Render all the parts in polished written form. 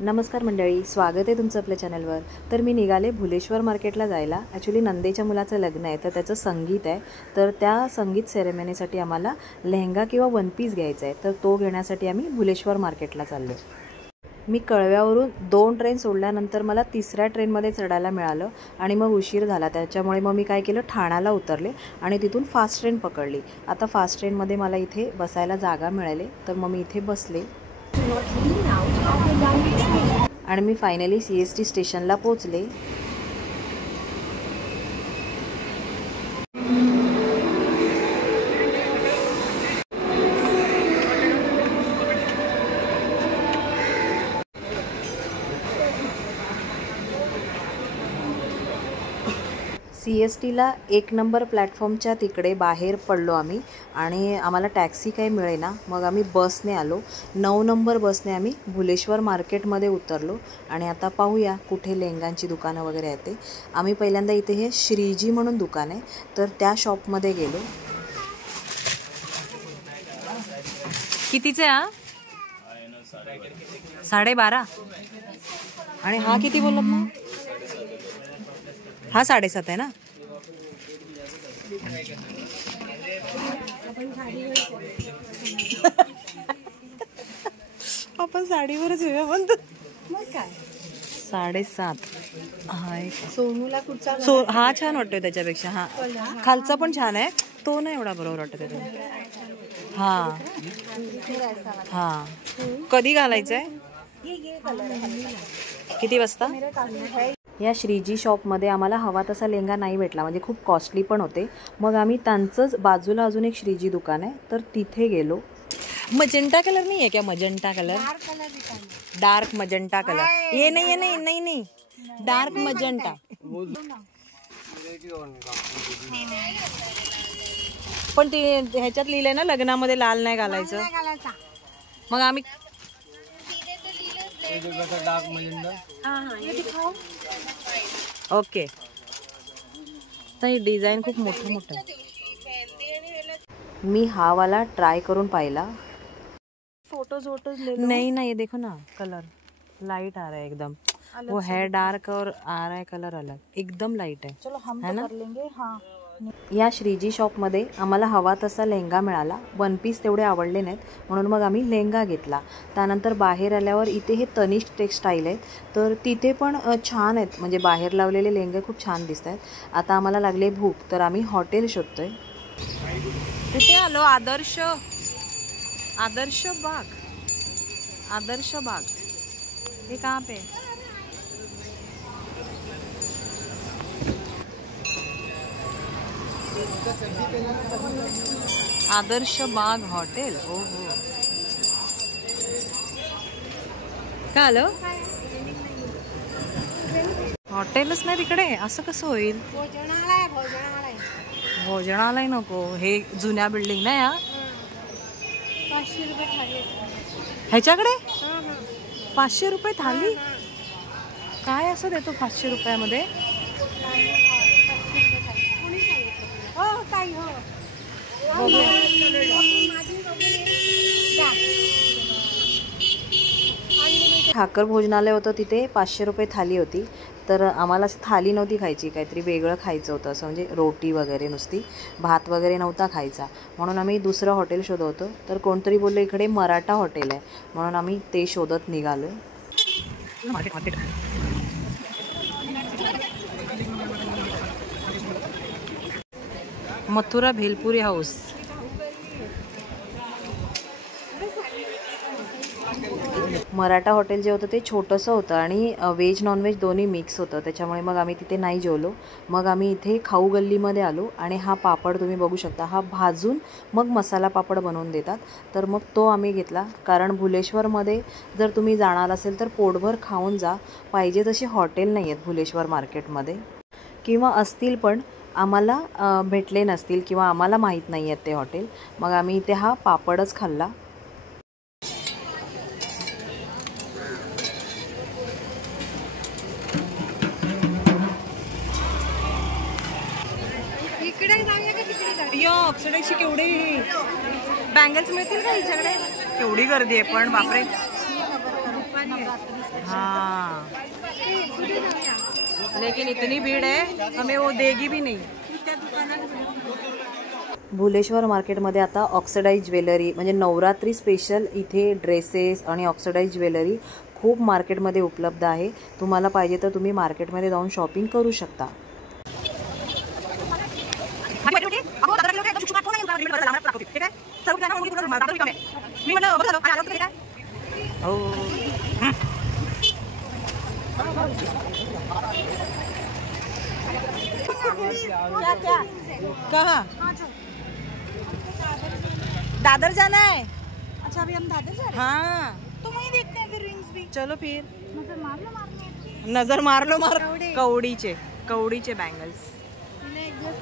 नमस्कार मंडळी, स्वागत आहे तुमचं आपल्या चॅनलवर। तर मी निघाले भुलेश्वर मार्केटला जायला। ॲक्च्युली नंदेच्या मुलाचं लग्न आहे, तर त्याचं संगीत आहे। तर त्या संगीत सेरेमनीसाठी आम्हाला लेहंगा किंवा वन पीस घ्यायचा आहे, तर तो घेण्यासाठी आम्ही भुलेश्वर मार्केटला चाललो। मी कळव्यावरून 2 ट्रेन सोडल्यानंतर मला 3ऱ्या ट्रेनमध्ये चढायला मिळालं आणि मग उशीर झाला। त्याच्यामुळे मग मी काय केलं, ठाण्याला उतरले आणि तिथून फास्ट ट्रेन पकडली। आता फास्ट ट्रेनमध्ये मला इथे बसायला जागा मिळाली, तर मग मी इथे बसले आणि मी फायनली CST स्टेशनला पोहोचले। CSTला 1 नंबर प्लॅटफॉर्मच्या तिकडे बाहेर पडलो आम्ही आणि आम्हाला टॅक्सी काही मिळेना। मग आम्ही बसने आलो। 9 नंबर बसने आम्ही भुलेश्वर मार्केटमध्ये उतरलो आणि आता पाहूया कुठे लेहंगांची दुकानं वगैरे आहेत ते। आम्ही पहिल्यांदा इथे हे श्रीजी म्हणून दुकान आहे, तर त्या शॉपमध्ये गेलो। कितीचे हा? 12.5। आणि हा किती बोलत मग? हा 7.5 आहे ना? आपण साडीवरच येऊया म्हणतो। मग काय 7.5। हा एक सोनूला कुठचा हा छान वाटतोय त्याच्यापेक्षा। हा खालचा पण छान आहे, तो नाही एवढा बरोबर वाटत त्याचा। हा हा कधी घालायचंय? किती वाजता? या श्रीजी शॉपमध्ये आम्हाला हवा तसा लेहंगा नाही भेटला, म्हणजे खूप कॉस्टली पण होते। मग आम्ही त्यांचंच बाजूला अजून एक श्रीजी दुकान आहे, तर तिथे गेलो। मजेंटा कलर नाही आहे क्या? Magenta colour, dark magenta colour. ये नाही, ये नाही, नहीं नहीं, डार्क मजेंटा। पण ते ह्याच्यात लिहिलंय ना, लग्नामध्ये लाल नाही घालायचं। मग आम्ही ओके। तर डिझाईन खूप मोठं मोठं आहे। मी हा वाला ट्राय करून पाहिला। फोटोज ले लो। नहीं ना, ये देखो ना, कलर लाइट आ रहा है एकदम। वो है डार्क और आ रहा है कलर अलग, एकदम लाइट है। चलो हम तो कर लेंगे। हाँ, या श्रीजी शॉपमध्ये आम्हाला हवा तसा लेहंगा मिळाला। वन पीस तेवढे आवडले नाहीत, म्हणून मग आम्ही लेहंगा घेतला। त्यानंतर बाहेर आल्यावर इथे हे तनिष्क टेक्सटाईल आहेत, तर तिथे पण छान आहेत, म्हणजे बाहेर लावलेले लेहंगे खूप छान दिसत आहेत। आता आम्हाला लागले भूक, तर आम्ही हॉटेल शोधतोय। कुठे आलो? आदर्श बाग। आदर्श बाग ये कहाँ पे? आदर्श बाग हॉटेल। ओ हो, काय आलं? हॉटेलच नाही तिकडे, असं कसं होईल? भोजनालय नको, हे जुन्या बिल्डिंग ना या। 500 रुपये थाली। ह्याच्याकडे 500 रुपये थाली? काय असं देतो 500 रुपयामध्ये? ठाकर भोजनालय होतं, तिथे 500 रुपये थाली होती। तर आम्हाला थाली नव्हती खायची, काहीतरी वेगळं खायचं होतं, असं म्हणजे रोटी वगैरे, नुसती भात वगैरे नव्हता खायचा। म्हणून आम्ही दुसरं हॉटेल शोधत होतो, तर कोणतरी बोललं इकडे मराठा हॉटेल आहे, म्हणून आम्ही ते शोधत निघालो। मथुरा भेलपुरी हाऊस। मराठा हॉटेल जे होतं ते छोटंसं होतं आणि व्हेज नॉनव्हेज दोन्ही मिक्स होतं, त्याच्यामुळे मग आम्ही तिथे नाही जेवलो। मग आम्ही इथे खाऊ गल्लीमध्ये आलो आणि हा पापड तुम्ही बघू शकता, हा भाजून मग मसाला पापड बनवून देतात, तर मग तो आम्ही घेतला। कारण भुलेश्वरमध्ये जर तुम्ही जाणार असेल तर पोटभर खाऊन जा, पाहिजे तशी हॉटेल नाही आहेत भुलेश्वर मार्केटमध्ये, किंवा असतील पण आम्हाला भेटले नसतील, किंवा आम्हाला माहीत नाही आहेत ते हॉटेल। मग आम्ही इथे हा पापडच खाल्ला। या अक्षरशः केवढे बँगल्स मिळतील का हिच्याकडे? केवढी गर्दी आहे पण, बापरे। हाँ, लेकिन इतनी भीड़ है हमें वो देगी भी नहीं. भुलेश्वर मार्केटमध्ये आता ऑक्सिडाइज ज्वेलरी म्हणजे नवरात्री स्पेशल इथे ड्रेसेस आणि ऑक्सिडाइज ज्वेलरी खूप मार्केटमध्ये उपलब्ध आहे. तुम्हाला पाहिजे तर तुम्ही मार्केटमध्ये जाऊन शॉपिंग करू शकता. कहाँ दादर जाना है? अच्छा अभी हम दादर जा रहे हैं। हाँ तो वहीं देखते हैं फिर रिंग्स भी। चलो फिर नजर मार लो नजर मार लो कवडीचे बैंगल्स,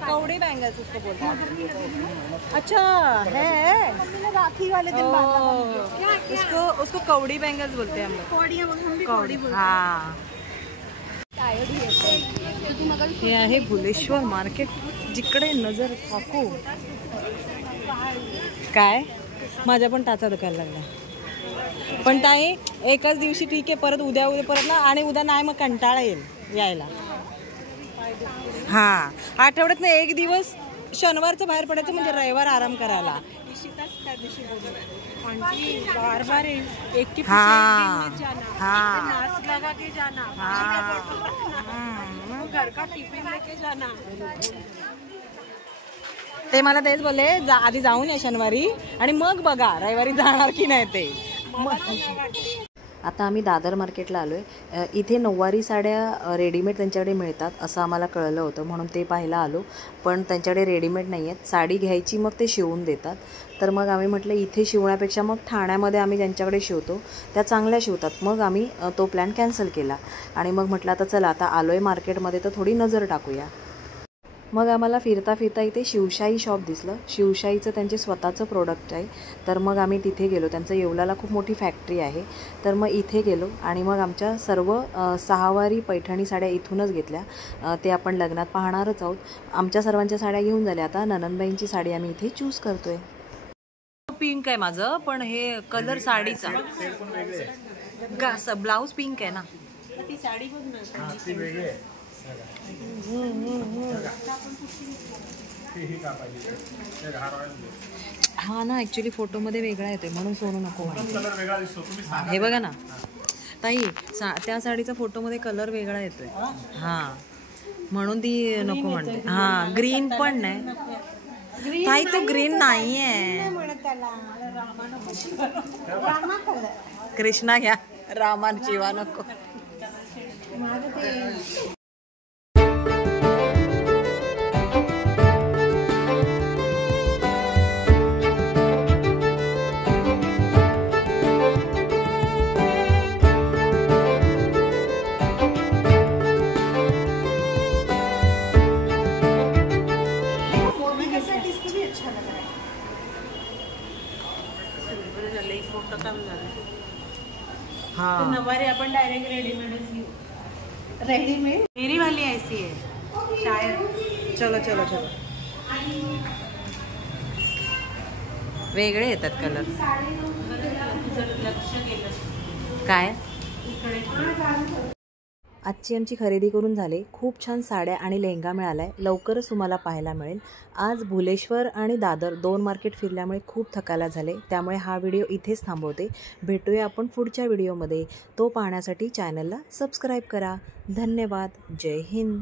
कवड़ी बैंगल्स उसको बोलते हैं. अच्छा है मम्मी ने राखी वाले दिन उसको कवड़ी बैंगल्स बोलते हैं हम लोग. कौड़ी हाँ, हे आहे भुलेश्वर मार्केट. जिकडे नजर टाकू काय माझ्या पण टाचा दुखायला लागला. पण ताई एकाच दिवशी ठीक आहे, परत उद्या परत ना, आणि उद्या नाही मग कंटाळा येईल यायला. हा, आठवड्यात ना एक दिवस शनिवारचं बाहेर पडायचं म्हणजे रविवार आराम करायला. बार बार एक के हाँ हाँ मास्क लगा के जाना, घर का टिफिन लेके जाना. ते मला तेच बोलले आधी जाऊन या शनिवारी आणि मग बघा रविवारी जाणार की नाही ते. आता आम्ही दादर मार्केटला आलो आहे. इथे नऊवारी साड्या रेडीमेड त्यांच्याकडे मिळतात असं आम्हाला कळलं होतं, म्हणून ते पाहायला आलो. पण त्यांच्याकडे रेडीमेड नाही आहेत, साडी घ्यायची मग ते शिवून देतात. तर मग आम्ही म्हटलं इथे शिवण्यापेक्षा मग ठाण्यामध्ये आम्ही ज्यांच्याकडे शिवतो त्या चांगल्या शिवतात. मग आम्ही तो प्लॅन कॅन्सल केला आणि मग म्हटलं आता चला आता आलो आहे मार्केटमध्ये तर थोडी नजर टाकूया. मग आम्हाला फिरता फिरता इथे शिवशाही शॉप दिसलं. शिवशाहीचं त्यांचे स्वतःचं प्रोडक्ट आहे. तर मग आम्ही तिथे गेलो. त्यांचं येवल्याला खूप मोठी फॅक्टरी आहे. तर मग इथे गेलो आणि मग आमच्या सर्व सहावारी पैठणी साड्या इथूनच घेतल्या. ते आपण लग्नात पाहणारच आहोत. आमच्या सर्वांच्या साड्या घेऊन झाल्या. आता ननंदबाईंची साडी आम्ही इथे चूज करतोय. पिंक आहे माझं, पण हे कलर साडीचा ब्लाऊज पिंक आहे ना. ती साडी बघ ना. हा ना, ऍक्च्युली फोटोमध्ये वेगळा येतोय म्हणून सोनू नको. हे बघा ना ताई, त्या साडीचा फोटोमध्ये कलर वेगळा येतोय. हा म्हणून ती नको म्हणते. हा ग्रीन पण नाही ताई, तो ग्रीन नाहीये. कृष्णा घ्या, रामा जीवा नको. हाँ नवारी अपन डायरेक्ट रेडीमेड मेरी वाली ऐसी है शायद. चलो चलो चलो, वेगळे येतात कलर. काय आजची आमची खरेदी करून झाले. खूप छान साड्या आणि लेहंगा मिळालाय. लवकरच तुम्हाला पाहायला मिळेल. आज भुलेश्वर आणि दादर 2 मार्केट फिरल्यामुळे खूप थकायला झाले, त्यामुळे हा व्हिडिओ इथेच थांबवते. भेटूया आपण पुढच्या व्हिडिओमध्ये. तो पाहण्यासाठी चॅनलला सबस्क्राईब करा. धन्यवाद. जय हिंद.